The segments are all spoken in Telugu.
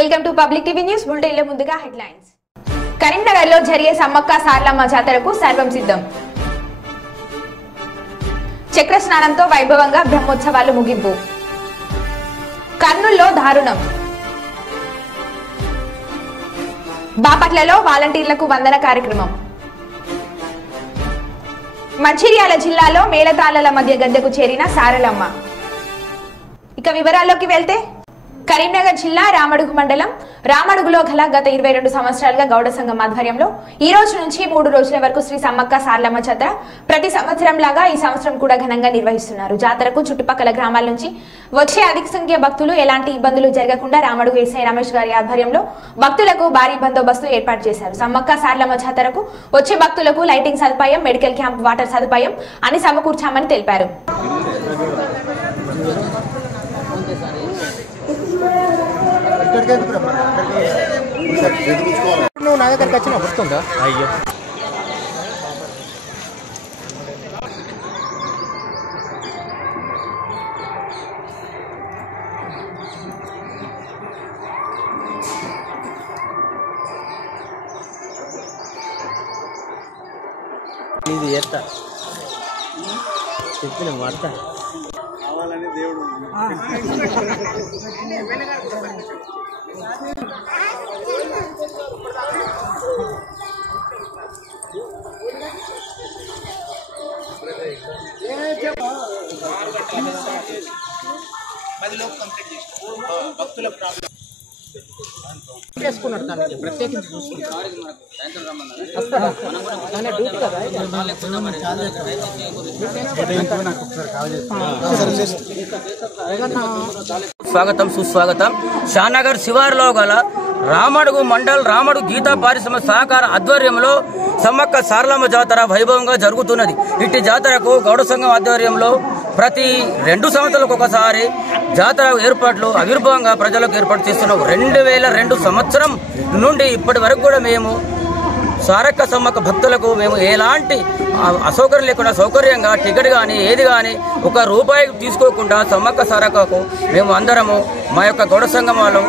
Welcome to public TV news bulletin లో ముందుగా హెడ్లైన్స్. కరీంనగర్ లో జరిగే సమ్మక్క సార్లమ్మ జాతరకు సర్వం సిద్ధం. చక్ర స్నానంతో వైభవంగా బ్రహ్మోత్సవాలు ముగింపు. కర్నూలులో దారుణం. బాపట్లలో వాలంటీర్లకు వందన కార్యక్రమం. మంచిర్యాల జిల్లాలో మేళతాళాల మధ్య గద్దెకు చేరిన సారలమ్మ. ఇక వివరాల్లోకి వెళ్తే కరీంనగర్ జిల్లా రామడుగు మండలం రామడుగులో గల గత 22 సంవత్సరాలుగా గౌడ సంఘం ఆధ్వర్యంలో ఈ రోజు నుంచి 3 రోజుల వరకు శ్రీ సమ్మక్క సార్లమ్మ జాతర ప్రతి సంవత్సరం లాగా ఈ సంవత్సరం కూడా ఘనంగా నిర్వహిస్తున్నారు. జాతరకు చుట్టుపక్కల గ్రామాల నుంచి వచ్చే అధిక సంఖ్య భక్తులు ఎలాంటి ఇబ్బందులు జరగకుండా రామడుగు ఎస్ఐ రమేష్ గారి ఆధ్వర్యంలో భక్తులకు భారీ బందోబస్తు ఏర్పాటు చేశారు. సమ్మక్క సార్లమ్మ జాతరకు వచ్చే భక్తులకు లైటింగ్ సదుపాయం, మెడికల్ క్యాంప్, వాటర్ సదుపాయం అని సమకూర్చామని తెలిపారు. నువ్వు నా దగ్గరికి వచ్చిన వస్తుందా? అయ్యో ఇది ఎంత చెప్పిన మాట కావాలని దేవుడు చేసుకున్నాడు. దానికి ప్రత్యేకించి స్వాగతం సుస్వాగతం. షానగర్ శివారులో గల రామడుగు మండల్ రామడుగు గీతా పారిశ్రమ సహకార ఆధ్వర్యంలో సమ్మక్క సారలమ్మ జాతర వైభవంగా జరుగుతున్నది. ఇట్టి జాతరకు గౌడ సంఘం ఆధ్వర్యంలో ప్రతి 2 సంవత్సరాలకు ఒకసారి జాతర ఏర్పాట్లు అవిర్భావంగా ప్రజలకు ఏర్పాటు చేస్తున్నాం. 2002 సంవత్సరం నుండి ఇప్పటి వరకు కూడా మేము సారక్క సమ్మక్క భక్తులకు మేము ఎలాంటి అసౌకర్యం లేకుండా సౌకర్యంగా టికెట్ కానీ ఏది కానీ ₹1 తీసుకోకుండా సమ్మక్క సారక్కకు మేము అందరము మా యొక్క గౌడ సంఘం వాళ్ళు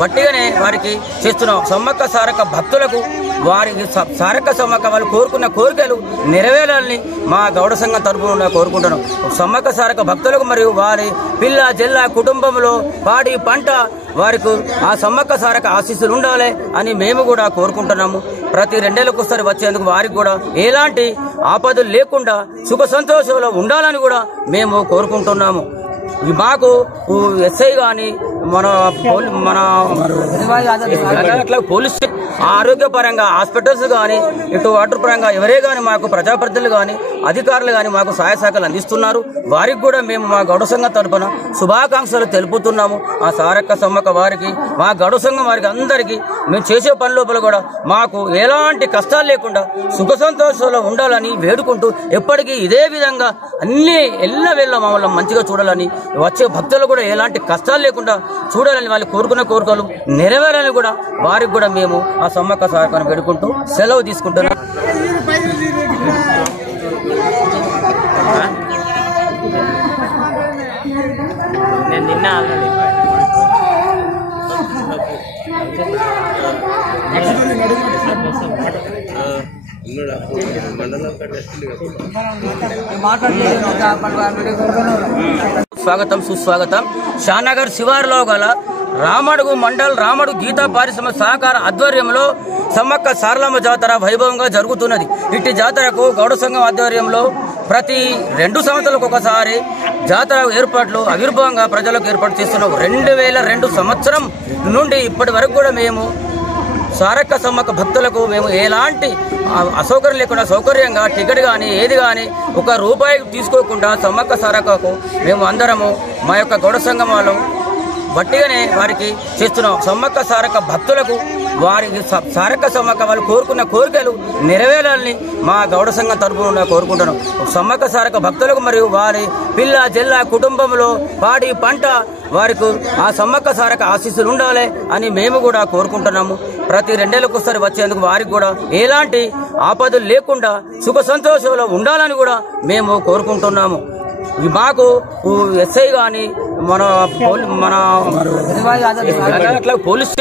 బట్టిగానే వారికి చేస్తున్నాం. సమ్మక్క సారక్క భక్తులకు వారికి సారక్క సమ్మక్క వాళ్ళు కోరుకున్న కోరికలు నెరవేరాలని మా గౌడ సంఘం తరపున కోరుకుంటున్నాం. సమ్మక్క సారక్క భక్తులకు మరియు వారి పిల్ల జల్ల కుటుంబంలో పాడి పంట వారికి ఆ సమ్మక్క సారక్క ఆశీస్సులు ఉండాలి అని మేము కూడా కోరుకుంటున్నాము. ప్రతి 2 ఏళ్లకు ఒకసారి వచ్చేందుకు వారికి కూడా ఎలాంటి ఆపదలు లేకుండా సుఖ సంతోషంలో ఉండాలని కూడా మేము కోరుకుంటున్నాము. మాకు ఎస్ఐ కానీ మన పోలీస్ ఆరోగ్యపరంగా హాస్పిటల్స్ కానీ ఇటు వాటర్ పరంగా ఎవరే కానీ మాకు ప్రజాప్రతినిధులు కానీ అధికారులు కానీ మాకు సహాయ సహకారాలు అందిస్తున్నారు. వారికి కూడా మేము మా గౌడ సంఘం తరపున శుభాకాంక్షలు తెలుపుతున్నాము. ఆ సారక్క సమ్మక్క వారికి మా గౌడ సంఘం వారికి అందరికీ మేము చేసే పని లోపల కూడా మాకు ఎలాంటి కష్టాలు లేకుండా సుఖ సంతోషంలో ఉండాలని వేడుకుంటూ ఎప్పటికీ ఇదే విధంగా అన్ని ఎల్లవేళ్ళ మమ్మల్ని మంచిగా చూడాలని వచ్చే భక్తులు కూడా ఎలాంటి కష్టాలు లేకుండా చూడాలని వాళ్ళు కోరుకున్న కోరికలు నెరవేరాలని కూడా వారికి కూడా మేము ఆ సమ్మక్క సారక్కను వేడుకుంటూ సెలవు తీసుకుంటున్నాం. నేను నిన్న ఆల్రెడీ స్వాగతం సుస్వాగతం. షానగర్ శివారులో గల రామడుగు మండల్ రామడుగు గీతా పారిశ్రమ సహకార ఆధ్వర్యంలో సమ్మక్క సారలమ్మ జాతర వైభవంగా జరుగుతున్నది. ఇట్టి జాతరకు గౌడ సంఘం ఆధ్వర్యంలో ప్రతి 2 సంవత్సరాలకు ఒకసారి జాతర ఏర్పాట్లు అవిర్భావంగా ప్రజలకు ఏర్పాటు చేస్తున్నాం. 2002 సంవత్సరం నుండి ఇప్పటి వరకు కూడా మేము సారక్క సమ్మక్క భక్తులకు మేము ఎలాంటి అసౌకర్యం లేకుండా సౌకర్యంగా టికెట్ కానీ ఏది కానీ ₹1 తీసుకోకుండా సమ్మక్క సారక్కకు మేము అందరము మా యొక్క గౌడ సంఘం వాళ్ళు బట్టిగానే వారికి చేస్తున్నాం. సమ్మక్క సారక్క భక్తులకు వారికి సారక్క సమ్మక్క వాళ్ళు కోరుకున్న కోరికలు నెరవేరాలని మా గౌడ సంఘం తరపున కోరుకుంటున్నాం. సమ్మక్క సారక్క భక్తులకు మరియు వారి పిల్ల జల్ల కుటుంబంలో పాడి పంట వారికి ఆ సమ్మక్క సారక్క ఆశీస్సులు ఉండాలి అని మేము కూడా కోరుకుంటున్నాము. ప్రతి 2 ఏళ్లకు ఒకసారి వచ్చేందుకు వారికి కూడా ఎలాంటి ఆపదలు లేకుండా సుఖ సంతోషంలో ఉండాలని కూడా మేము కోరుకుంటున్నాము. మాకు ఎస్ఐ కానీ పోలీస్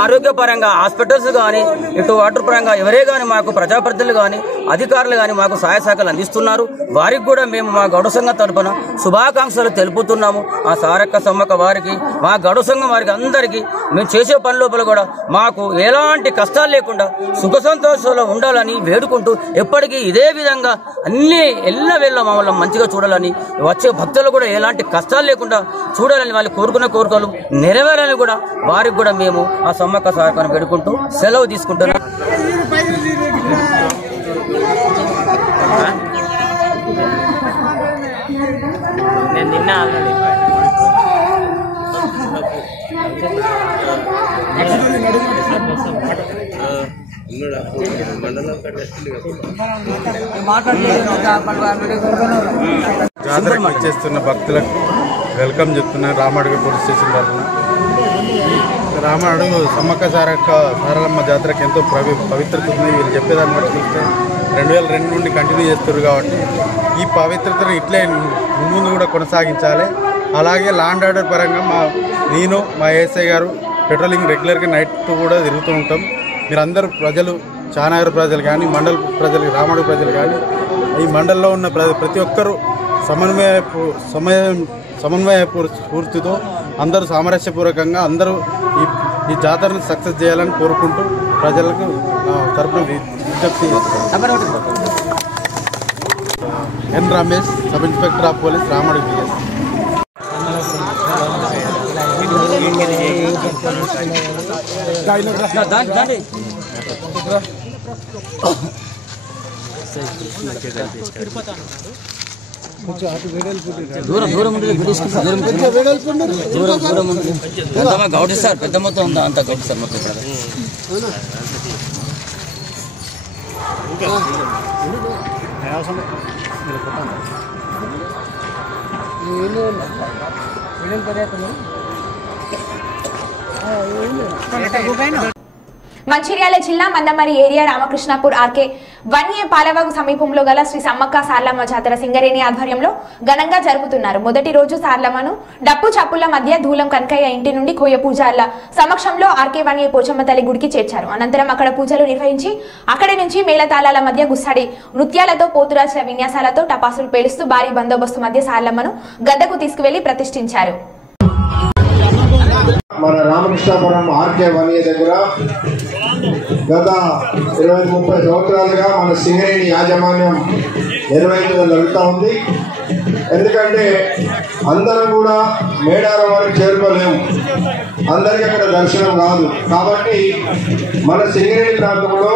ఆరోగ్యపరంగా హాస్పిటల్స్ కానీ ఇటు వాటర్ పరంగా ఎవరే కానీ మాకు ప్రజాప్రతినిధులు కానీ అధికారులు కానీ మాకు సహాయ సహకారాలు అందిస్తున్నారు. వారికి కూడా మేము మా గౌడ సంఘం తరపున శుభాకాంక్షలు తెలుపుతున్నాము. ఆ సారక్క సమ్మక్క వారికి, మా గౌడ సంఘం వారికి అందరికీ మేము చేసే పని లోపల కూడా మాకు ఎలాంటి కష్టాలు లేకుండా సుఖ సంతోషాలు ఉండాలని వేడుకుంటూ ఎప్పటికీ ఇదే విధంగా అన్ని ఎల్లవేళ మమ్మల్ని మంచిగా చూడాలని, వచ్చే భక్తులు కూడా ఎలాంటి కష్టాలు లేకుండా చూడాలని, వాళ్ళు కోరుకున్న కోరికలు నెరవేరాలని కూడా వారికి కూడా మేము ఆ సమ్మక్క సహకారం వేడుకుంటూ సెలవు తీసుకుంటున్నాం. నేను నిన్న ఆల్రెడీ జాతరకు వచ్చేస్తున్న భక్తులకు వెల్కమ్ చెప్తున్నారు రామడుగు పోలీస్ స్టేషన్ తరఫున. రామడుగు సమ్మక్క సారలమ్మ జాతరకు ఎంతో పవిత్రత ఉంది. వీళ్ళు చెప్పేదాన్ని బట్టి చూస్తే 2002 నుండి కంటిన్యూ చేస్తారు కాబట్టి ఈ పవిత్రతను ఇట్లే ముందు కూడా కొనసాగించాలి. అలాగే లాండ్ ఆర్డర్ పరంగా నేను మా ఏఎస్ఐ గారు పెట్రోలింగ్ రెగ్యులర్గా నైట్ కూడా తిరుగుతూ ఉంటాం. మీరందరూ ప్రజలు, చానగర్ ప్రజలు కానీ, మండల ప్రజలు, రామడుగు ప్రజలు కానీ, ఈ మండలంలో ఉన్న ప్రతి ఒక్కరూ సమన్వయ పూర్తితో అందరూ సామరస్యపూర్వకంగా అందరూ ఈ జాతరను సక్సెస్ చేయాలని కోరుకుంటూ ప్రజలకు తరపున విజ్ఞప్తి చేస్తున్నాను. N Ramesh, sub inspector of police, Ramadugu P S. గౌడి సార్ పెద్ద మొత్తం ఉందా? అంత గౌడి సార్ మొత్తం మంచిర్యాల జిల్లా Mandamarri area Ramakrishnapur R K 1A Palavagu సమీపంలో గల శ్రీ సమ్మక్క సార్లమ్మ జాతర సింగరేణి ఆధ్వర్యంలో ఘనంగా జరుపుతున్నారు. మొదటి రోజు సార్లమ్మను డప్పు చప్పుల మధ్య ధూలం కనకయ్య ఇంటి నుండి కోయ పూజార్ల సమక్షంలో ఆర్కే 1A పోచమ్మ తల్లి గుడికి చేర్చారు. అనంతరం అక్కడ పూజలు నిర్వహించి అక్కడి నుంచి మేళతాళాల మధ్య గుస్సాడి నృత్యాలతో, పోతురాజుల విన్యాసాలతో టపాసులు పేలుస్తూ భారీ బందోబస్తు మధ్య సార్లమ్మను గద్దకు తీసుకువెళ్లి ప్రతిష్ఠించారు. మన రామకృష్ణాపురం ఆర్కే 1A దగ్గర గత 20-30 సంవత్సరాలుగా మన సింగరేణి యాజమాన్యం నిర్వహించడం జరుగుతూ ఉంది. ఎందుకంటే అందరం కూడా మేడారం వరకు చేరుకోలేము, అందరికీ అక్కడ దర్శనం కాదు. కాబట్టి మన సింగరేణి ప్రాంతంలో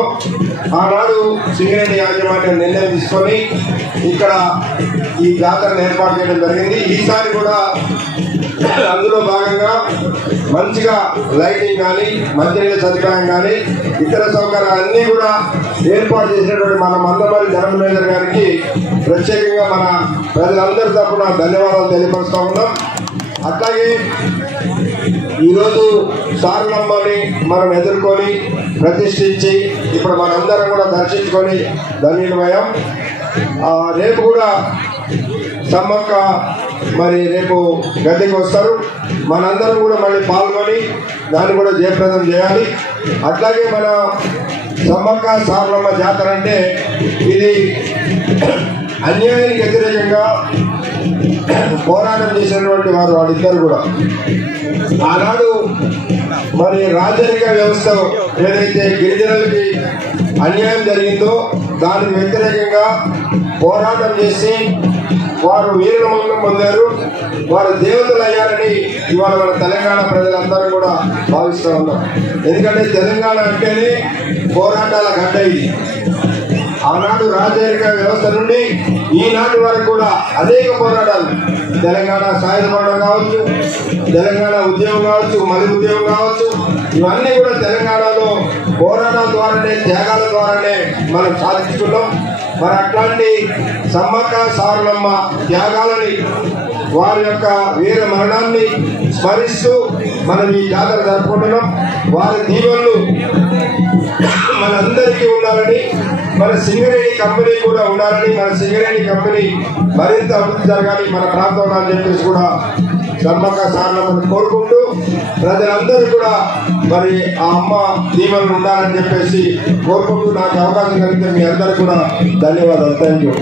ఆనాడు సింగరేణి యాజమాన్యం నిర్ణయం తీసుకొని ఇక్కడ ఈ జాతరను ఏర్పాటు చేయడం జరిగింది. ఈసారి కూడా అందులో భాగంగా మంచిగా లైటింగ్ కానీ, మంచినీళ్ళ సదుపాయం కానీ, ఇతర సౌకర్యాలన్నీ కూడా ఏర్పాటు చేసినటువంటి మన మందమరి జనరల్ మేనేజర్ గారికి ప్రత్యేకంగా మన ప్రజలందరి తరఫున ధన్యవాదాలు తెలియపరుస్తూ ఉన్నాం. అట్లాగే ఈరోజు సారలమ్మని మనం ఎదుర్కొని ప్రతిష్ఠించి ఇప్పుడు మనందరం కూడా దర్శించుకొని ధన్యులమయ్యాం. రేపు కూడా సమ్మక్క మరి రేపు గద్దెకి వస్తారు. మనందరం కూడా మళ్ళీ పాల్గొని దాన్ని కూడా జయప్రదం చేయాలి. అట్లాగే మన సమ్మక్క సారలమ్మ జాతర అంటే ఇది అన్యాయానికి వ్యతిరేకంగా పోరాటం చేసినటువంటి వారు వాళ్ళిద్దరు కూడా. ఆనాడు మరి రాజరిక వ్యవస్థ ఏదైతే గిరిజనులకి అన్యాయం జరిగిందో దానికి వ్యతిరేకంగా పోరాటం చేసి వారు వీరమరణం పొందారు, వారు దేవతలు అయ్యారని ఇవాళ మన తెలంగాణ ప్రజలందరూ కూడా భావిస్తూ ఉన్నారు. ఎందుకంటే తెలంగాణ అంటేనే పోరాటాల గడ్డ ఇది. ఆనాడు రాజరిక వ్యవస్థ నుండి ఈనాటి వరకు కూడా అనేక పోరాటాలు, తెలంగాణ సాయుధ పోరాటం కావచ్చు, తెలంగాణ ఉద్యమం కావచ్చు, మలి ఉద్యమం కావచ్చు, ఇవన్నీ కూడా తెలంగాణలో పోరాటాల ద్వారానే, త్యాగాల ద్వారానే మనం సాధించుకున్నాం. మరి అట్లాంటి సమ్మక్క సారలమ్మ త్యాగాలని, వారి యొక్క వీర మరణాన్ని స్మరిస్తూ మనం ఈ జాతర జరుపుకుంటున్నాం. వారి దీవెనలు మనందరికీ ఉండాలని, మన సింగరేణి కంపెనీ కూడా ఉండాలని, మన సింగరేణి కంపెనీ మరింత అభివృద్ధి జరగాలి మన ప్రాంతంలో అని చెప్పేసి కూడా సమ్మక్క సారలమ్మని కోరుకుంటూ ప్రజలందరూ కూడా మరి ఆ అమ్మ దీవెనలు ఉండాలని చెప్పేసి కోరుకుంటూ నాకు అవకాశం కలిగితే మీ అందరూ కూడా ధన్యవాదాలు. Thank you.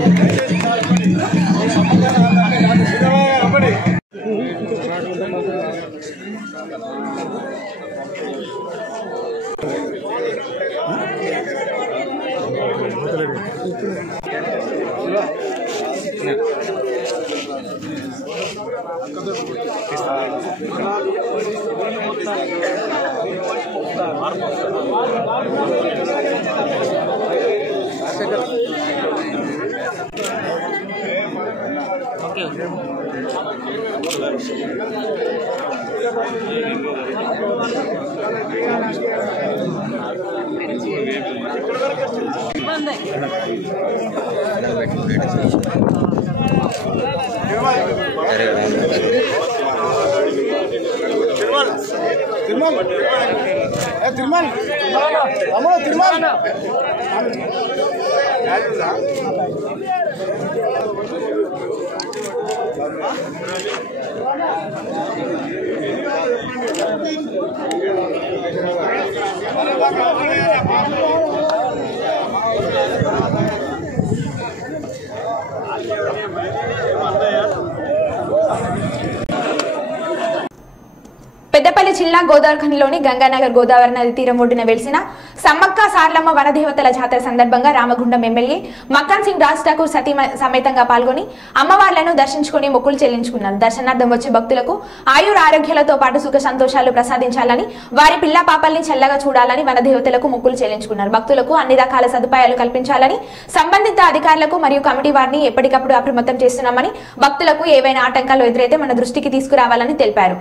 పెద్దపల్లి జిల్లా గోదావరిఖనిలోని గంగానగర్ గోదావరి నది తీరం ఒడ్డున వెలిసిన సమ్మక్క సారలమ్మ వనదేవతల జాతర సందర్భంగా రామగుండం ఎమ్మెల్యే మక్కన్ సింగ్ రాజ్ ఠాకూర్ సతీ సమేతంగా పాల్గొని అమ్మవార్లను దర్శించుకుని మొక్కులు చెల్లించుకున్నారు. దర్శనార్థం వచ్చే భక్తులకు ఆయుర ఆరోగ్యాలతో పాటు సుఖ సంతోషాలు ప్రసాదించాలని, వారి పిల్ల పాపల్ని చల్లగా చూడాలని వనదేవతలకు మొక్కులు చెల్లించుకున్నారు. భక్తులకు అన్ని రకాల సదుపాయాలు కల్పించాలని సంబంధిత అధికారులకు మరియు కమిటీ వారిని ఎప్పటికప్పుడు అప్రమత్తం చేస్తున్నామని, భక్తులకు ఏవైనా ఆటంకాలు ఎదురైతే మన దృష్టికి తీసుకురావాలని తెలిపారు.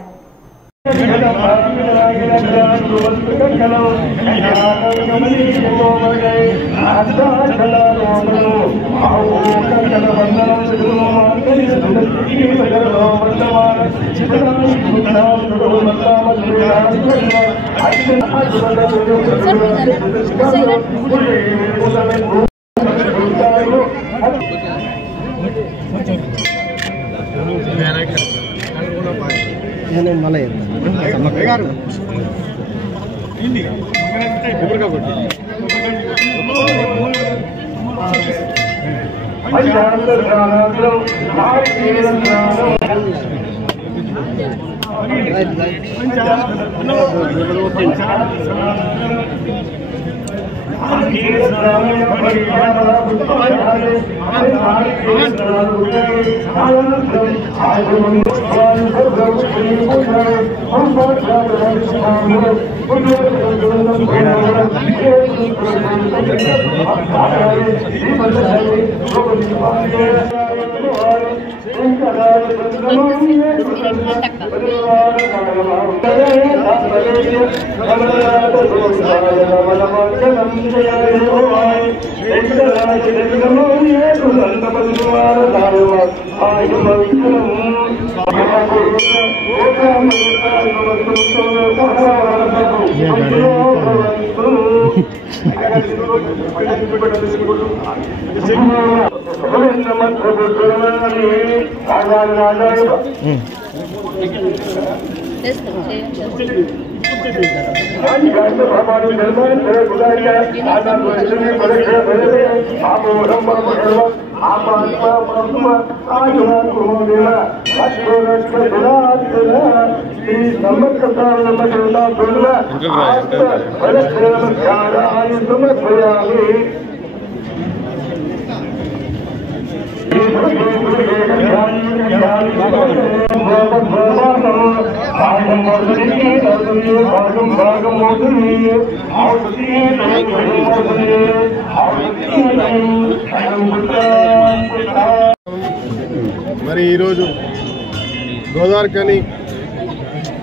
మరి ఈరోజు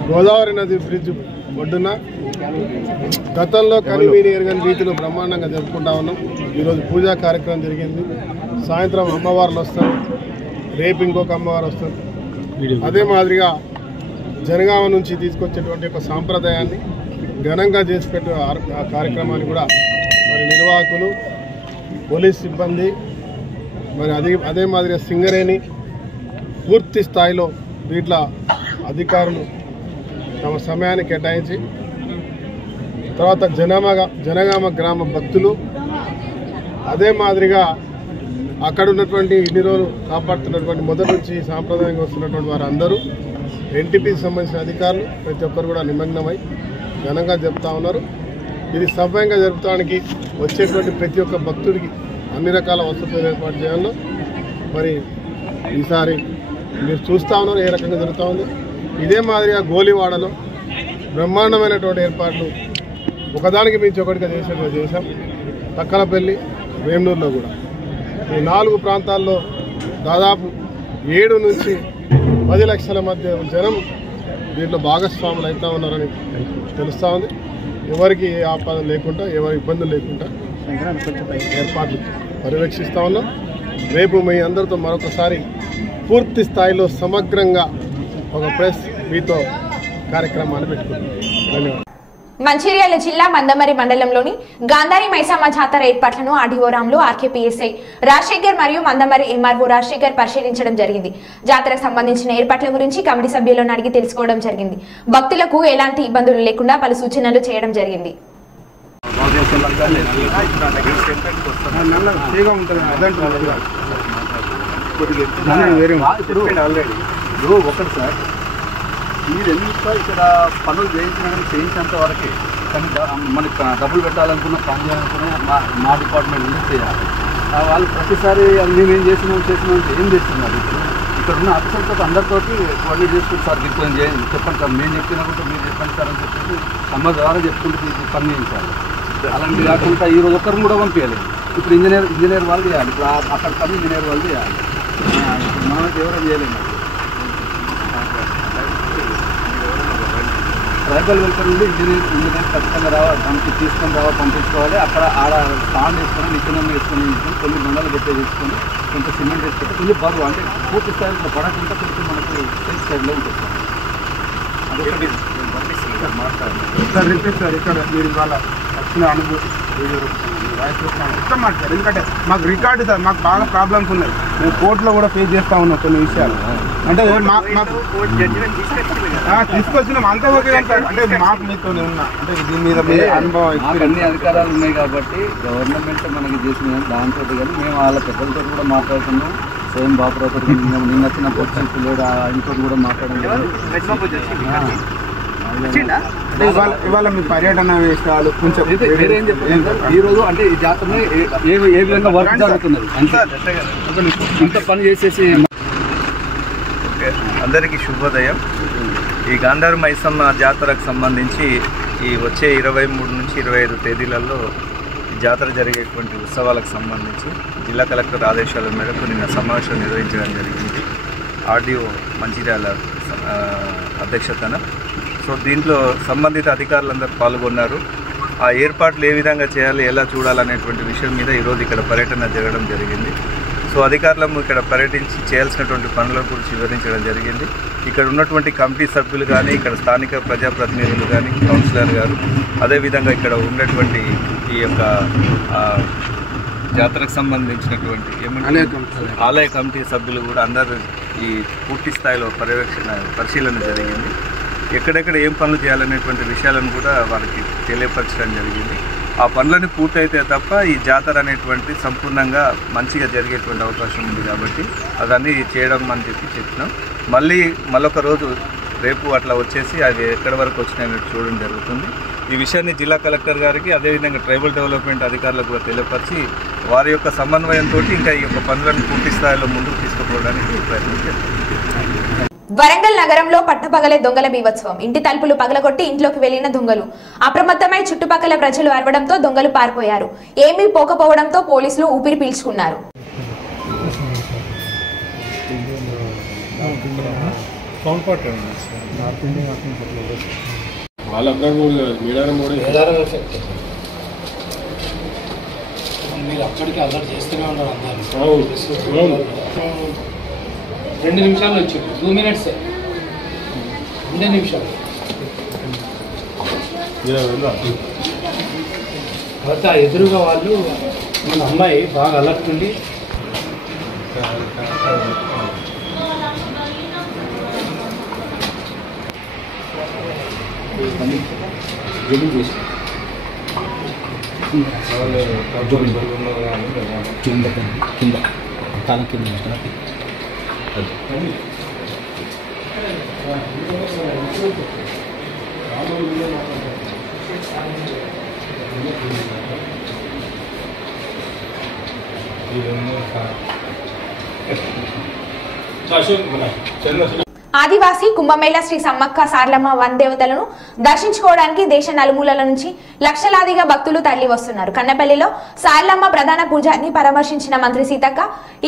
గోదావరి నది బ్రిడ్జ్ ఒడ్డున గతంలో కనివీని ఎరగని రీతిలో బ్రహ్మాండంగా జరుపుకుంటా ఉన్నాం. ఈరోజు పూజా కార్యక్రమం జరిగింది. సాయంత్రం అమ్మవార్లు వస్తారు, రేపు ఇంకొక అమ్మవారు వస్తారు. అదే మాదిరిగా జనగామ నుంచి తీసుకొచ్చేటువంటి ఒక సాంప్రదాయాన్ని ఘనంగా చేసి పెట్టే ఆ కార్యక్రమాన్ని కూడా మరి నిర్వాహకులు, పోలీస్ సిబ్బంది, మరి అదే మాదిరిగా సింగరేణి పూర్తి స్థాయిలో వీటిలో అధికారులు తమ సమయాన్ని కేటాయించి తర్వాత జనగామ గ్రామ భక్తులు అదే మాదిరిగా అక్కడ ఉన్నటువంటి ఇన్ని రోజులు కాపాడుతున్నటువంటి మొదటి నుంచి సాంప్రదాయంగా వస్తున్నటువంటి వారందరూ ఎన్టీపీకి సంబంధించిన అధికారులు ప్రతి ఒక్కరు కూడా నిమగ్నమై ఘనంగా జరుపుతూ ఉన్నారు. ఇది సవ్యంగా జరపడానికి వచ్చేటువంటి ప్రతి ఒక్క భక్తుడికి అన్ని రకాల వసతులు ఏర్పాటు చేయాలో మరి ఈసారి మీరు చూస్తూ ఉన్నారు ఏ రకంగా జరుగుతూ ఉంది. ఇదే మాదిరిగా గోలివాడలో బ్రహ్మాండమైనటువంటి ఏర్పాట్లు ఒకదానికి మించి ఒకటిగా చేసాం. తక్కలపల్లి, వేమనూరులో కూడా ఈ 4 ప్రాంతాల్లో దాదాపు 7 నుంచి 10 లక్షల మధ్య జనం దీంట్లో భాగస్వాములు అవుతూ ఉన్నారని తెలుస్తూ ఉంది. ఎవరికి ఏ ఆపద లేకుండా ఎవరి ఇబ్బందులు లేకుండా ఏర్పాట్లు పర్యవేక్షిస్తూ ఉన్నాం. రేపు మీ అందరితో మరొకసారి పూర్తి స్థాయిలో సమగ్రంగా ఒక ప్రెస్ మీతో కార్యక్రమాన్ని పెట్టుకుంటాం. ధన్యవాదాలు. మంచిర్యాల జిల్లా మందమరి మండలంలోని గాంధారి మైసమ్మ జాతర ఏర్పాట్లను ఆర్డీఓరాంలో ఆర్కేపీఎస్ఐ రాజశేఖర్ మరియు మందమరి ఎంఆర్ఓ రాజశేఖర్ పరిశీలించడం జరిగింది. జాతరకు సంబంధించిన ఏర్పాట్ల గురించి కమిటీ సభ్యులను అడిగి తెలుసుకోవడం జరిగింది. భక్తులకు ఎలాంటి ఇబ్బందులు లేకుండా పలు సూచనలు చేయడం జరిగింది. మీరెంత ఇక్కడ పనులు చేయించేంత వరకే కానీ మనకి డబ్బులు పెట్టాలనుకున్న పని చేయాలనుకున్న మా డిపార్ట్మెంట్ నుంచి చేయాలి. వాళ్ళు ప్రతిసారి మేమేం చేసినాం ఏం చేస్తున్నారు. ఇక్కడ ఉన్న ఆఫీసర్తో అందరితోటి కోఆర్డినేట్ చేసుకుంటే సార్ దీనికి చేయండి చెప్పండి సార్, మేము చెప్పినా కూడా మీరు చెప్పండి సార్ అని చెప్పేసి సమ్మ ద్వారా చెప్పుకుంటూ పని చేయించాలి. అలాంటి కాకుండా ఈరోజు ఒక్కరిని కూడా పంపించలేదు. ఇప్పుడు ఇంజనీర్ వాళ్ళు చేయాలి. ఇప్పుడు అక్కడ పని ఇంజనీర్ వాళ్ళు చేయాలి. మనమైతే ఎవరైనా చేయలేము. ట్రైబల్ వెల్ఫేర్ నుండి ఇంజనీర్ ఖచ్చితంగా పంపించుకోవాలి. అక్కడ ఆడ స్టాండ్ వేసుకొని నిత్యం వేసుకొని కొన్ని బండలు గట్టే వేసుకొని కొంత సిమెంట్ వేసుకుంటే కొంచెం బరువు అంటే పూర్తి స్థాయిలో పడకుండా కొంచెం మనకు సేఫ్ సైడ్లో ఉంటుంది సార్. రిపీట్ సార్ ఇక్కడ మీరు ఇవాళ వచ్చిన అనుభూతి ఇష్టం మాట్లాడు. ఎందుకంటే మాకు రికార్డు సార్ మాకు బాగా ప్రాబ్లమ్స్ ఉన్నాయి. మేము కోర్టులో కూడా ఫేస్ చేస్తూ ఉన్నాం కొన్ని విషయాలు. అంటే మాకు తీసుకొచ్చినాం అంతా ఓకే అంటే మాకు మీతోనే ఉన్నా అంటే దీని మీద అనుభవం అన్ని అధికారాలు ఉన్నాయి కాబట్టి గవర్నమెంట్ మనకి చేసిన దాంతో కానీ మేము వాళ్ళ పెద్దలతో కూడా మాట్లాడుతున్నాం. స్వయం బాపురాతో నిన్న వచ్చిన పొచ్చి లేడు ఆయనతో కూడా మాట్లాడడం. ఇవాళ మీ పర్యటన విషయాలు కొంచెం ఏం చెప్పారు ఈరోజు అంటే ఈ జాతరని ఏ విధంగా వర్క్ జరుగుతున్నది అంటే ఇంత పని చేసేసి. అందరికీ శుభోదయం. ఈ గాంధారి మైసమ్మ జాతరకు సంబంధించి ఈ వచ్చే 23 నుంచి 25 తేదీలలో ఈ జాతర జరిగేటువంటి ఉత్సవాలకు సంబంధించి జిల్లా కలెక్టర్ ఆదేశాల మేరకు నిన్న సమావేశం నిర్వహించడం జరిగింది ఆర్డీఓ మంచిర్యాల అధ్యక్షతన. సో దీంట్లో సంబంధిత అధికారులందరూ పాల్గొన్నారు. ఆ ఏర్పాట్లు ఏ విధంగా చేయాలి, ఎలా చూడాలనేటువంటి విషయం మీద ఈరోజు ఇక్కడ పర్యటన జరగడం జరిగింది. సో అధికారులను ఇక్కడ పర్యటించి చేయాల్సినటువంటి పనుల గురించి వివరించడం జరిగింది. ఇక్కడ ఉన్నటువంటి కమిటీ సభ్యులు కానీ, ఇక్కడ స్థానిక ప్రజాప్రతినిధులు కానీ, కౌన్సిలర్ గారు, అదేవిధంగా ఇక్కడ ఉన్నటువంటి ఈ యొక్క జాతరకు సంబంధించినటువంటి ఆలయ కమిటీ సభ్యులు కూడా అందరూ ఈ పూర్తి స్థాయిలో పరిశీలన జరిగింది. ఎక్కడెక్కడ ఏం పనులు చేయాలనేటువంటి విషయాలను కూడా వారికి తెలియపరచడం జరిగింది. ఆ పనులని పూర్తయితే తప్ప ఈ జాతర అనేటువంటి సంపూర్ణంగా మంచిగా జరిగేటువంటి అవకాశం ఉంది కాబట్టి అదన్నీ చేయడం అని చెప్పినాం. మళ్ళొక రోజు రేపు అట్లా వచ్చేసి అది ఎక్కడి వరకు వచ్చినాయని చూడడం జరుగుతుంది. ఈ విషయాన్ని జిల్లా కలెక్టర్ గారికి అదేవిధంగా ట్రైబల్ డెవలప్మెంట్ అధికారులకు కూడా తెలియపరిచి వారి యొక్క సమన్వయంతో ఇంకా ఈ యొక్క పనులను పూర్తి స్థాయిలో ముందుకు తీసుకుపోవడానికి ప్రయత్నం చేస్తారు. వరంగల్ నగరంలో పట్టపగలే దొంగల బీభత్సవం. ఇంటి తలుపులు పగలగొట్టి ఇంట్లోకి వెళ్లిన దొంగలు అప్రమత్తమై చుట్టుపక్కల ప్రజలు అరవడంతో దొంగలు పారిపోయారు. ఏమీ పోకపోవడంతో పోలీసులు ఊపిరి పీల్చుకున్నారు. మీరు అక్కడికి అలర్ట్ చేస్తూనే ఉన్నారు అందరూ. 2 నిమిషాలు వచ్చారు. 2 minutes 2 నిమిషాలు తర్వాత ఎదురుగా వాళ్ళు మన అమ్మాయి బాగా అలర్ట్ ఉండి కింద తల కింద ఆదివాసీ కుంభమేళ శ్రీ సమ్మక్క సారలమ్మ వనదేవతలను దర్శించుకోవడానికి దేశ నలుమూలల నుంచి లక్షలాదిగా భక్తులు తరలి వస్తున్నారు. కన్నపల్లిలో సారలమ్మ ప్రధాన పూజారిని పరామర్శించిన మంత్రి సీతక్క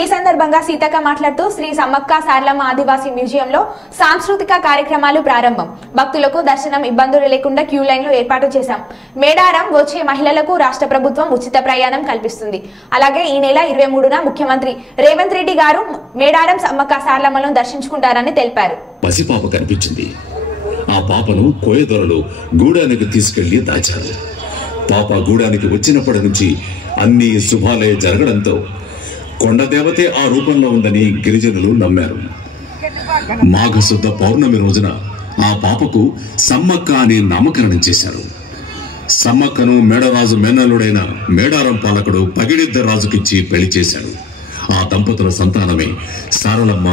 ఈ సందర్భంగా సీతక్క మాట్లాడుతూ శ్రీ సమ్మక్క సారలమ్మ ఆదివాసీ మ్యూజియంలో సాంస్కృతిక కార్యక్రమాలు ప్రారంభం. భక్తులకు దర్శనం ఇబ్బందులు లేకుండా క్యూ లైన్లు ఏర్పాటు చేశాం. మేడారం వచ్చే మహిళలకు రాష్ట్ర ప్రభుత్వం ఉచిత ప్రయాణం కల్పిస్తుంది. అలాగే ఈ నెల 23న ముఖ్యమంత్రి రేవంత్ రెడ్డి గారు మేడారం సమ్మక్క సారలమ్మలను దర్శించుకుంటారని తెలిపారు. పసిపాప కనిపించింది. ఆ పాపను కోయదొరలు గూడానికి తీసుకెళ్లి దాచారు. పాప గూడానికి వచ్చినప్పటి నుంచి అన్ని శుభాలే జరగడంతో కొండదేవతే ఆ రూపంలో ఉందని గిరిజనులు నమ్మారు. మాఘశుద్ధ పౌర్ణమి రోజున ఆ పాపకు సమ్మక్క అని నామకరణం చేశారు. సమ్మక్కను మేడరాజు మేనల్లుడైన మేడారం పాలకుడు పగిడిద్దరాజుకిచ్చి పెళ్లి చేశాడు. ఆ దంపతుల సంతానమే సారలమ్మ,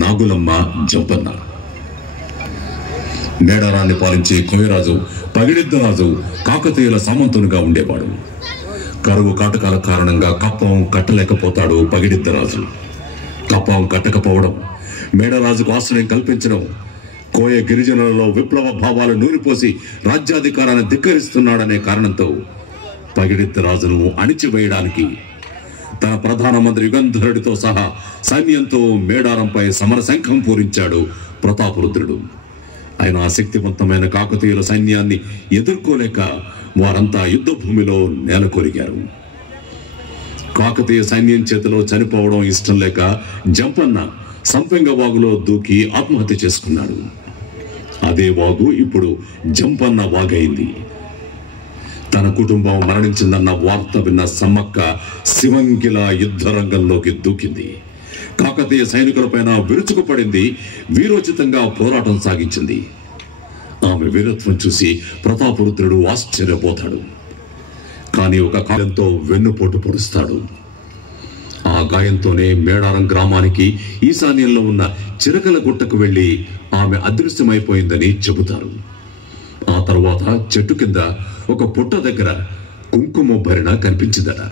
నాగులమ్మ, జంపన్న. మేడారాన్ని పాలించే కోయరాజు పగిడిద్దరాజు కాకతీయుల సామంతునిగా ఉండేవాడు. కరువు కాటకాల కారణంగా కప్పం కట్టలేకపోతాడు పగిడిద్దరాజు. కప్పం కట్టకపోవడం, మేడరాజుకు ఆశ్రయం కల్పించడం, కోయ గిరిజనులలో విప్లవ భావాలు నూరిపోసి రాజ్యాధికారాన్ని ధిక్కరిస్తున్నాడనే కారణంతో పగిడిద్దరాజును అణిచివేయడానికి తన ప్రధానమంత్రి యుగంధరుడితో సహా సైన్యంతో మేడారంపై సమర శంఖం పూరించాడు ప్రతాపరుద్రుడు. ఆయన శక్తివంతమైన కాకతీయుల సైన్యాన్ని ఎదుర్కోలేక వారంతా యుద్ధ భూమిలో నేలకొరిగారు. కాకతీయ సైన్యం చేతిలో చనిపోవడం ఇష్టం లేక జంపన్న సంపెంగ వాగులో దూకి ఆత్మహత్య చేసుకున్నాడు. అదే వాగు ఇప్పుడు జంపన్న వాగైంది. తన కుటుంబం మరణించిందన్న వార్త విన్న సమ్మక్క శివంగిల యుద్ధ రంగంలోకి దూకింది. కాకతీయ సైనికులపైన విరుచుకుపడింది. వీరోచితంగా పోరాటం సాగించింది. ఆమె వీరత్వం చూసి ప్రతాపరుద్రుడు ఆశ్చర్యపోతాడు. కానీ ఒక గాయంతో వెన్నుపోటు పొడుస్తాడు. ఆ గాయంతోనే మేడారం గ్రామానికి ఈశాన్యంలో ఉన్న చిరకల గుట్టకు వెళ్లి ఆమె అదృశ్యమైపోయిందని చెబుతారు. ఆ తర్వాత చెట్టు కింద ఒక పుట్ట దగ్గర కుంకుమ భరిణ కనిపించిందట.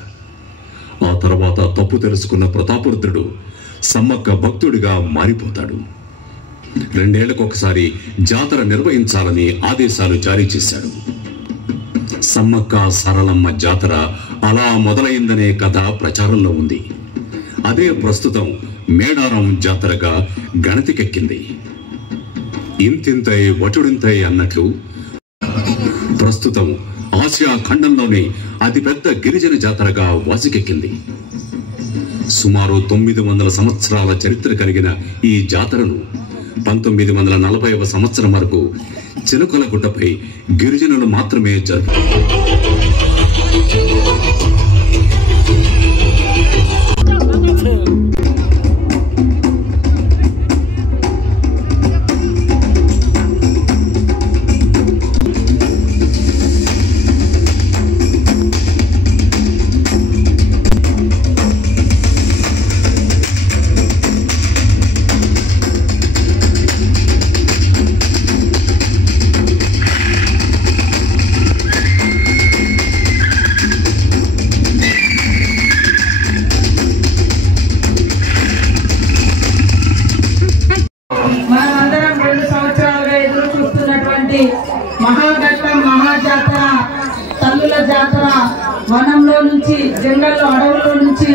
ఆ తర్వాత తప్పు తెలుసుకున్న ప్రతాపరుద్రుడు సమ్మక్క భక్తుడిగా మారిపోతాడు. 2 ఏళ్లకొకసారి జాతర నిర్వహించాలని ఆదేశాలు జారీ చేశాడు. సమ్మక్క సారలమ్మ జాతర అలా మొదలైందనే కథ ప్రచారంలో ఉంది. అదే ప్రస్తుతం మేడారం జాతరగా గణతికెక్కింది. ఇంతింతై వటుడింతై అన్నట్లు ప్రస్తుతం ఆసియా ఖండంలోనే అతిపెద్ద గిరిజన జాతరగా వాసికెక్కింది. సుమారు 900 సంవత్సరాల చరిత్ర కలిగిన ఈ జాతరను 1940వ సంవత్సరం వరకు చిలుకల గుట్టపై గిరిజనులు మాత్రమే జరుపుతారు. మహాఘట్టం మహాజాతర, తల్లుల జాతర, వనంలో నుంచి జంగల్లో అడవుల్లో నుంచి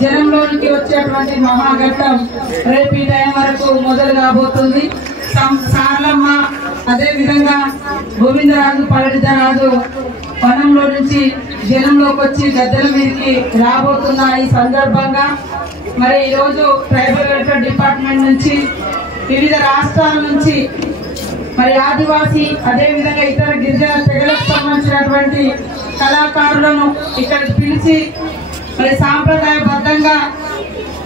జనంలోనికి వచ్చేటువంటి మహాఘట్టం రేపు ఈ టైం వరకు మొదలు కాబోతుంది. సారలమ్మ అదే విధంగా గోవిందరాజు పగిడిద్దరాజు వనంలో నుంచి జనంలోకి వచ్చి గద్దెల మీదకి రాబోతున్న ఈ సందర్భంగా మరి ఈరోజు ట్రైబల్ వెల్ఫేర్ డిపార్ట్మెంట్ నుంచి వివిధ రాష్ట్రాల నుంచి మరి ఆదివాసీ అదే విధంగా ఇతర గిరిజన తెగలకు సంబంధించినటువంటి కళాకారులను ఇక్కడికి పిలిచి మరి సాంప్రదాయబద్ధంగా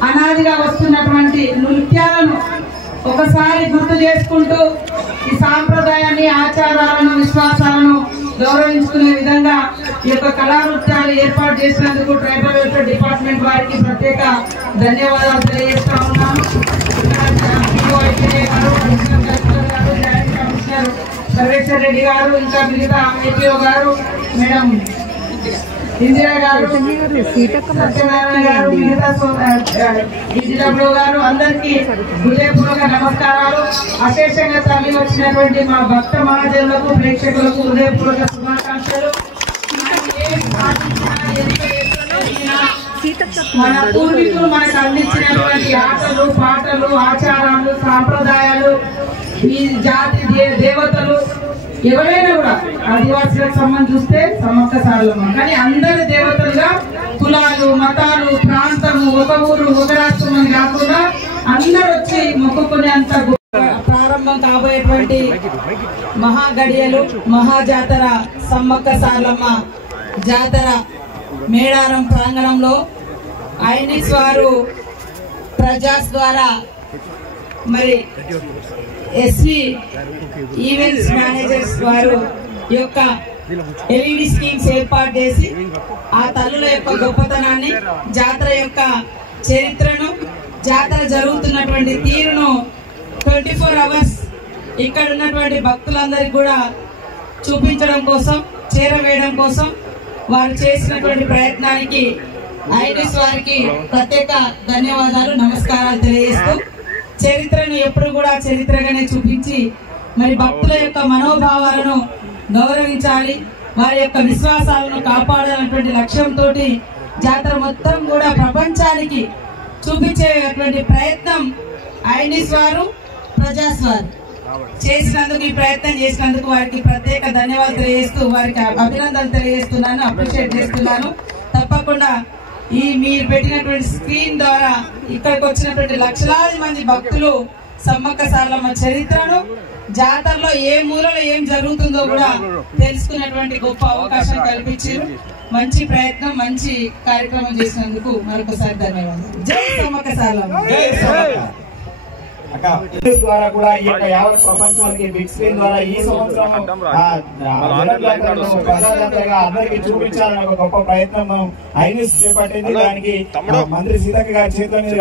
అనాదిగా వస్తున్నటువంటి నృత్యాలను ఒకసారి గుర్తు చేసుకుంటూ ఈ సాంప్రదాయాన్ని, ఆచారాలను, విశ్వాసాలను గౌరవించుకునే విధంగా ఈ యొక్క కళానృత్యాలు ఏర్పాటు చేసినందుకు ట్రైబల్ వెల్ఫేర్ డిపార్ట్మెంట్ వారికి ప్రత్యేక ధన్యవాదాలు తెలియజేస్తా ఉన్నాను. సర్వేశ్వర్ రెడ్డి గారు, ఇంకా మిగతా ఏపీఓ గారు, మేడం ఇందిరా గారు, సత్యనారాయణ గారు, మిగతా డీజీడబ్ల్యూ గారు, అందరికీ హృదయపూర్వక నమస్కారాలు. అశేషంగా తరలి వచ్చినటువంటి మా భక్త మహాజనులకు, ప్రేక్షకులకు హృదయపూర్వక శుభాకాంక్షలు. మన పూర్వీకులు మనకు అందించినటువంటి ఆటలు, పాటలు, ఆచారాలు, సాంప్రదాయాలు, ఈ జాతి దేవతలు ఎవరైనా కూడా ఆదివాసులకు సంబంధించి చూస్తే సమ్మక్క సారలమ్మ, కానీ అందరి దేవతలుగా కులాలు, మతాలు, ప్రాంతము, ఒక ఊరు, ఒక రాష్ట్రం అని కాకుండా అందరూ వచ్చి మొక్కుకునేంత ప్రారంభం కాబోయేటువంటి మహాగడియలు, మహాజాతర సమ్మక్క సారలమ్మ జాతర మేడారం ప్రాంగణంలో ఐనిస్ వారు ప్రజాస్ ద్వారా మరి ఎస్వి ఈవెంట్స్ మేనేజర్స్ వారు యొక్క ఎల్ఈడి స్కీమ్స్ ఏర్పాటు చేసి ఆ తల్లుల యొక్క గొప్పతనాన్ని, జాతర యొక్క చరిత్రను, జాతర జరుగుతున్నటువంటి తీరును 24 hours ఇక్కడ ఉన్నటువంటి భక్తులందరికీ కూడా చూపించడం కోసం, చేరవేయడం కోసం వారు చేసినటువంటి ప్రయత్నానికి ఐనిస్ వారికి ప్రత్యేక ధన్యవాదాలు, నమస్కారాలు తెలియజేస్తూ చరిత్రను ఎప్పుడు కూడా చరిత్రగానే చూపించి మరి భక్తుల యొక్క మనోభావాలను గౌరవించాలి, వారి యొక్క విశ్వాసాలను కాపాడాలన్నటువంటి లక్ష్యంతో జాతర మొత్తం కూడా ప్రపంచానికి చూపించేటువంటి ప్రయత్నం ఐనిస్ వారు, ప్రజాస్ వారు చేసినందుకు, ఈ ప్రయత్నం చేసినందుకు వారికి ప్రత్యేక ధన్యవాదాలు తెలియజేస్తూ వారికి అభినందనలు తెలియజేస్తున్నాను, అప్రిషియేట్ చేస్తున్నాను. తప్పకుండా ఈ మీరు పెట్టినటువంటి స్క్రీన్ ద్వారా ఇక్కడికి వచ్చినటువంటి లక్షలాది మంది భక్తులు సమ్మక్క సారలమ్మ చరిత్రను, జాతరలో ఏ మూలలో ఏం జరుగుతుందో కూడా తెలుసుకున్నటువంటి గొప్ప అవకాశం కల్పించారు. మంచి ప్రయత్నం, మంచి కార్యక్రమం చేసినందుకు మరొకసారి ధన్యవాదాలు. జై సమ్మక్క సారలమ్మ. ద్వారా కూడా ఈ యొక్క యావత్ ప్రపంచానికి బిగ్ స్క్రీన్ ద్వారా ఈ సంవత్సరం ప్రజాతంత్రంగా అందరికి చూపించాలని ఒక గొప్ప ప్రయత్నం ఐనిస్ చేపట్టింది. దానికి మంత్రి సీతక్క గారి చేతుల మీద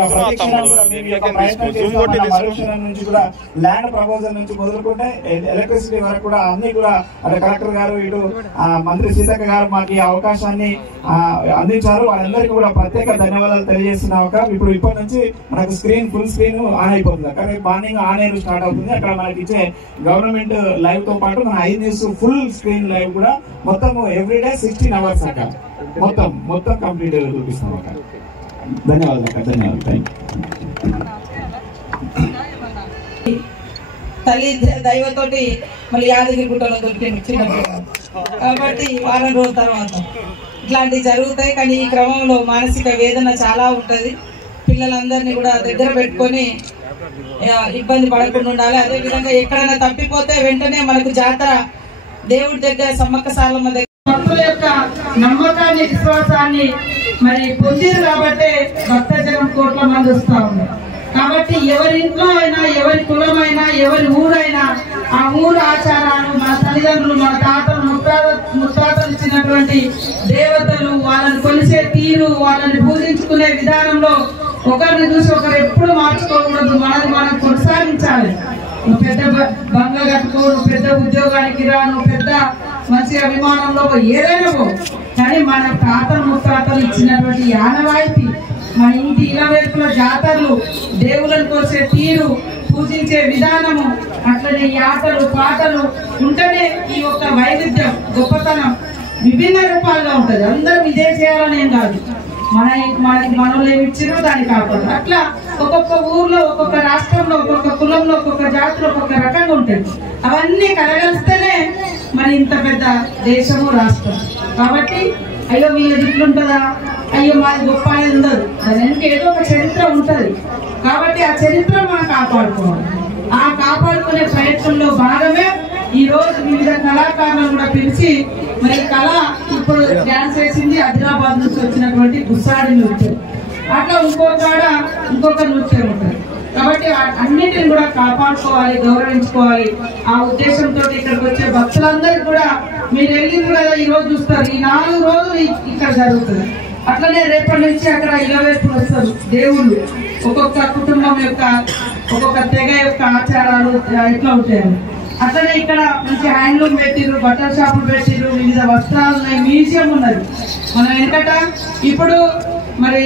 ప్రయత్నం చేస్తాం. నుంచి కూడా ల్యాండ్ ప్రపోజల్ నుంచి మొదలుకుంటే ఎలక్ట్రిసిటీ వరకు కూడా అన్ని కూడా కలెక్టర్ గారు, ఇటు మంత్రి సీతక్క గారు మాకు ఈ అవకాశాన్ని అందించారు. వాళ్ళందరికీ కూడా ప్రత్యేక ధన్యవాదాలు తెలియజేస్తున్నాం. ఇప్పుడు ఇప్పటి నుంచి మనకు స్క్రీన్ ఫుల్ స్క్రీన్ ఆన్ అయిపోతుంది. అక్కడ మార్నింగ్ ఆన్ ఎయిర్ స్టార్ట్ అవుతుంది. అక్కడ మనకి ఇచ్చే గవర్నమెంట్ లైవ్ తో పాటు మన ఐనిస్ ఫుల్ స్క్రీన్ లైవ్ కూడా మొత్తం ఎవ్రీడే 16 hours అక్కడ మొత్తం కంప్లీట్ చూపిస్తాం అక్కడ. ధన్యవాదాలు అక్క, ధన్యవాదాలు, థ్యాంక్ యూ. తల్లి దైవతోటి మళ్ళీ యాదగిరి గుట్టలో దొరికింది చిన్నప్పుడు, కాబట్టి వారం రోజుల తర్వాత ఇట్లాంటివి జరుగుతాయి. కానీ ఈ క్రమంలో మానసిక వేదన చాలా ఉంటది. పిల్లలందరినీ కూడా దగ్గర పెట్టుకొని ఇబ్బంది పడకుండా ఉండాలి. అదేవిధంగా ఎక్కడైనా తప్పిపోతే వెంటనే మనకు జాతర దేవుడి దగ్గర, సమ్మక్క సారలమ్మ దగ్గర భక్తుల యొక్క నమ్మకాన్ని, విశ్వాసాన్ని మరి పొందిరు కాబట్టి భక్తజనం కోట్ల మంది వస్తా ఉన్నారు. కాబట్టి ఎవరి ఇంట్లో అయినా, ఎవరి కులమైనా, ఎవరి ఊరైనా ఆ ఊరు ఆచారాలు, మన తల్లిదండ్రులు, మన తాతలు, ముత్తాతలు ఇచ్చినటువంటి దేవతలు, వాళ్ళని కొలిసే తీరు, వాళ్ళని పూజించుకునే విధానంలో ఒకరిని చూసి ఒకరు ఎప్పుడు మార్చుకోకూడదు. మనది మనం కొనసాగించాలి. నువ్వు పెద్ద బంగ్లా కట్టుకో, నువ్వు పెద్ద ఉద్యోగానికి రా, నువ్వు పెద్ద మంచి అభిమానంలో ఏదైనా పో, కానీ మన తాతలు ముత్తాతలు ఇచ్చినటువంటి ఆనవాయితీ, మన ఇంటి ఇలవేపుల జాతరలు, దేవులను కోసే తీరు, పూజించే విధానము, అట్లనే ఈ ఆటలు, పాటలు ఉంటేనే ఈ యొక్క వైవిధ్యం, గొప్పతనం విభిన్న రూపాల్లో ఉంటది. అందరం ఇదే చేయాలని ఏం కాదు, మనకి మనలో ఏమి ఇచ్చినో దాన్ని కాపాడు. అట్లా ఒక్కొక్క ఊర్లో, ఒక్కొక్క రాష్ట్రంలో, ఒక్కొక్క కులంలో, ఒక్కొక్క జాతిలో ఒక్కొక్క రకంగా ఉంటుంది. అవన్నీ కలగలిస్తేనే మరి ఇంత పెద్ద దేశము, రాష్ట్రం. కాబట్టి అయ్యో వీళ్ళది ఇట్లుంటుందా, అయ్యో మాది గొప్ప అనేది ఉండదు. దానికి ఏదో ఒక చరిత్ర ఉంటది. కాబట్టి ఆ చరిత్ర మనం కాపాడుకోవాలి. ఆ కాపాడుకునే ప్రయత్నంలో భాగమే ఈ రోజు వివిధ కళాకారులను కూడా పిలిచి మరి కళ ఇప్పుడు డాన్స్ వేసింది ఆదిలాబాద్ నుంచి వచ్చినటువంటి గుస్సాడి నృత్యం. అట్లా ఇంకొక నృత్యం ఉంటుంది. కాబట్టి అన్నిటిని కూడా కాపాడుకోవాలి, గౌరవించుకోవాలి. ఆ ఉద్దేశంతో ఇక్కడికి వచ్చే భక్తులందరికీ కూడా మీరు వెళ్ళింది కదా ఈ రోజు చూస్తారు, ఈ 4 రోజులు ఇక్కడ జరుగుతుంది. అట్లనే రేపటి నుంచి అక్కడ ఇలవేపులు వస్తారు దేవుళ్ళు. ఒక్కొక్క కుటుంబం యొక్క ఒక్కొక్క తెగ యొక్క ఆచారాలు ఎట్లా ఉంటాయి. అట్లనే ఇక్కడ మంచి హ్యాండ్లూమ్ పెట్టిరు, బట్టల షాపులు పెట్టిరు, వివిధ వస్త్రాలు ఉన్నాయి, మ్యూజియం ఉన్నది. మనం వెనకట ఇప్పుడు మరి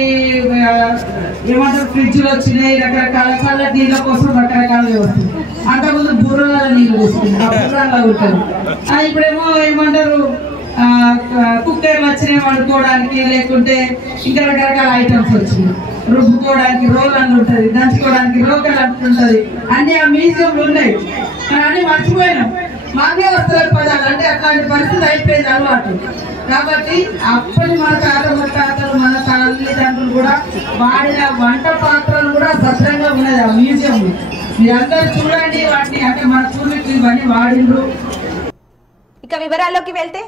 ఏమంటారు ఫ్రిడ్జ్లు వచ్చినాయి, రకరకాల చల్ల నీళ్ళ కోసం రకరకాల వస్తుంది. అంతకుముందు బుర్రల నీళ్ళు వస్తుంది, ఆ బుర్రలో ఉంటారు. ఇప్పుడేమో ఏమంటారు కుక్కర్లు వచ్చినాయి వండుకోవడానికి, లేకుంటే ఇంకా రకరకాల ఐటమ్స్ వచ్చినాయి. రుబ్బుకోవడానికి రోల్ అని ఉంటుంది, దంచుకోవడానికి రోకలు అంటుంటది, అన్ని ఆ మ్యూజియంలు ఉన్నాయి. కానీ మర్చిపోయినాం. మాకే వస్తారు పదాలు, అంటే అట్లాంటి పరిస్థితి అయిపోయింది అలవాటు. కాబట్టి అప్పటి మన తాతలు మన తల్లిదండ్రులు కూడా వాడిన వంట పాత్రలు కూడా భద్రంగా ఉన్నది ఆ మ్యూజియం. మీరందరూ చూడండి వాటిని, అంటే మన పూర్వీకులు ఇవన్నీ వాడిండ్రు. ఇక వివరాల్లోకి వెళ్తే